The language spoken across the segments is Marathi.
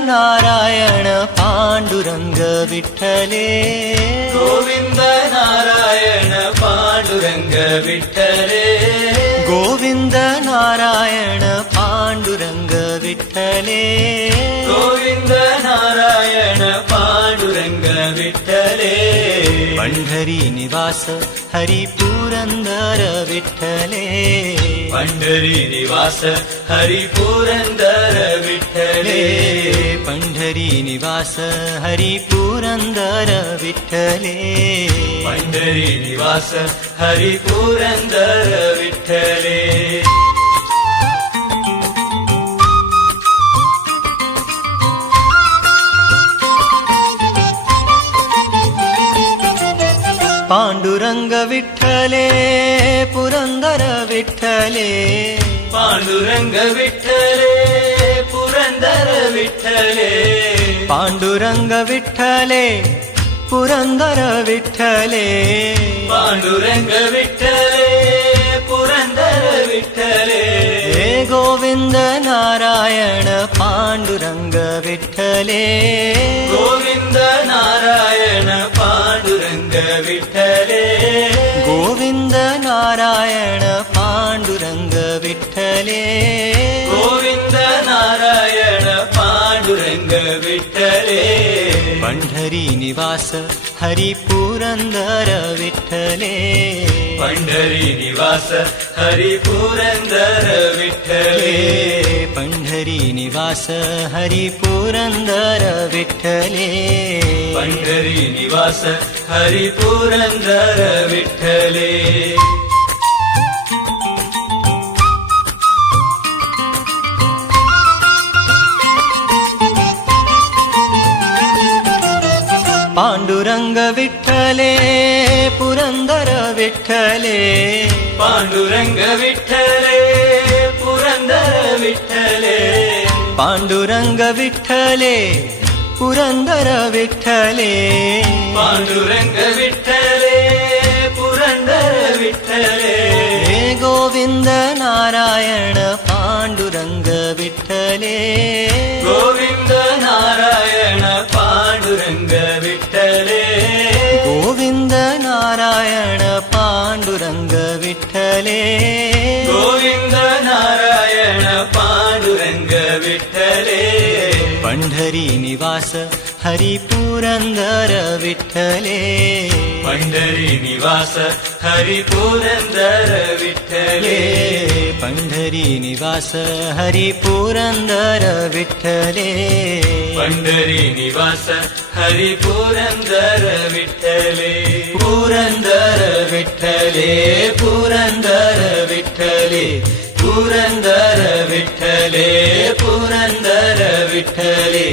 नारायण पांडुरंग विठ्ठले, गोविंद नारायण पांडुरंग विठ्ठले, गोविंद नारायण पांडुरंग विठ्ठले, गोविंद नारायण पांडुरंग विठ्ठले, पंढरी निवास हरी पुरंदर विठ्ठले, पंढरी निवास हरी पुरंदर विठ्ठले, पंढरी निवास हरी पुरंदर विठ्ठले, पंढरी निवास हरी पुरंदर विठ्ठले, पांडुरंग विठ्ठले पुरंदर विठ्ठले, पांडुरंग विठ्ठले पुरंदर विठ्ठले, पांडुरंग विठ्ठले पुरंदर विठ्ठले, पांडुरंग विठ्ठले पुरंदर विठ्ठले, हे गोविंद नारायण पांडुरंग विठ्ठले, गोविंद नारायण पांडुरंग विठ्ठले, गोविंद नारायण पांडुरंग विठ्ठले, गोविंद नारायण पांडुरंग विठ्ठले, पंढरी निवास हरी पुरंदर विठ्ठले, पंढरी निवास हरी पुरंदर विठ्ठले, पंढरी निवास हरी पुरंदर विठ्ठले, पंढरी निवास हरी पुरंदर विठ्ठले, पांडुरंग विठ्ठले पुरंदर विठ्ठले, पांडुरंग विठ्ठले पुरंदर विठ्ठले, पांडुरंग विठ्ठले पुरंदर विठ्ठले, पांडुरंग विठ्ठले पुरंदर विठ्ठले, हे गोविंद नारायण पांडुरंग विठ्ठले, गोविंद नारायण पांडुरंग विठ्ठले, गोविंद नारायण पांडुरंग विठ्ठले, गोविंद नारायण पांडुरंग विठ्ठले, पंढरी निवास हरी पुरंदर विठ्ठले, पंढरी निवास हरी पुरंदर विठ्ठले, पंढरी निवास हरी पुरंदर विठ्ठले, पंढरी निवास हरी पुरंदर विठ्ठले, पुरंदर विठ्ठले पुरंदर विठ्ठले, पुरंदर विठ्ठले पुरंदर विठ्ठले,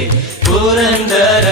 पुरंदर